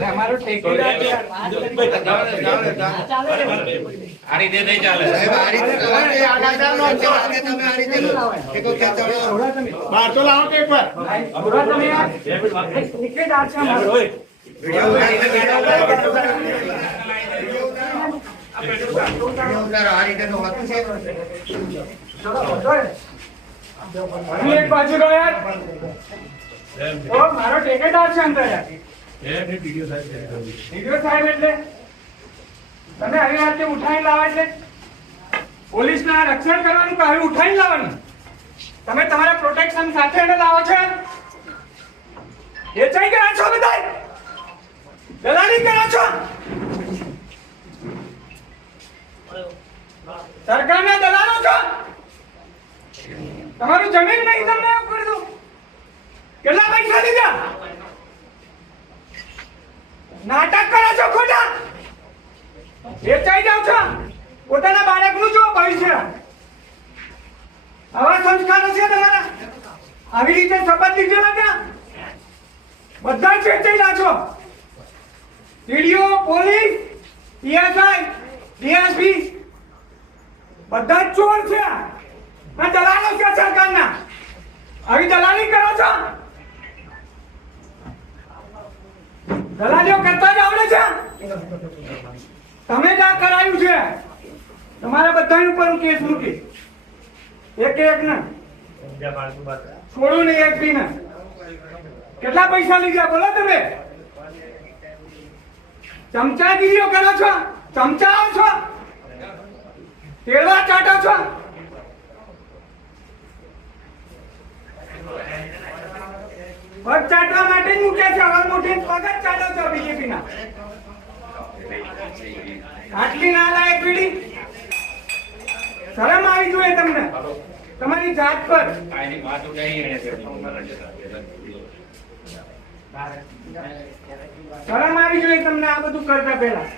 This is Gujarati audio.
हमारो ठेकेदार आरी दे नहीं चाले आरी बाहर तो लाओ के पर पूरा તમે યાર ठेकेदार છે हमारो वीडियो उधर आरी दे तो होती है एक बाजू लो यार ओ मारो ठेकेदार છે અંદર યાર वीडियो साहेब એટલે તમે આવી રીતે ઉઠાઈ લાવો એટલે પોલીસના રક્ષણ કરવાનું કે આવી ઉઠાઈ લાવવાનું તમે તમારા પ્રોટેક્શન સાથે એને લાવો છો એ ચાઈ ગયા છો બધાય દલાલી કરો છો સરકારના દલાલો છો તમારું જમીન નહીં તમને એવું કરી દઉં કેટલા પૈસા લીધા નાટક કરો છો ખોટા વેચાઈ જાવ છો પોતાના બાળકનું જો ભવિષ્ય આવા સંસ્કારો છે તમારા આવી રીતે શપથ લીધેલા ત્યાં બધા જ વેચાઈ છો ટીડીઓ પોલીસ પીએસઆઈ ડીએસપી બધા જ ચોર છે આ દલાલો છે સરકારના આવી દલાલી કરો છો દલાલીઓ કરતા જ આવડે છે તમે જ આ કરાયું છે તમારા બધા ઉપર હું કેસ મૂકી એક ને છોડું નહીં એક બી ને કેટલા પૈસા લીધા બોલો તમે ચમચાગીરીઓ કરો છો ચમચાઓ છો તેલવા ચાટો છો પગ ચાટવા માટે જ મૂક્યા છે હવે મોટી પગ જ ચાટો છો બીજેપી ના આટલી નાલાયક પીડી શરમ આવી જોઈએ તમને તમારી જાત પર શરમ આવી જોઈએ તમને આ બધું કરતા પહેલા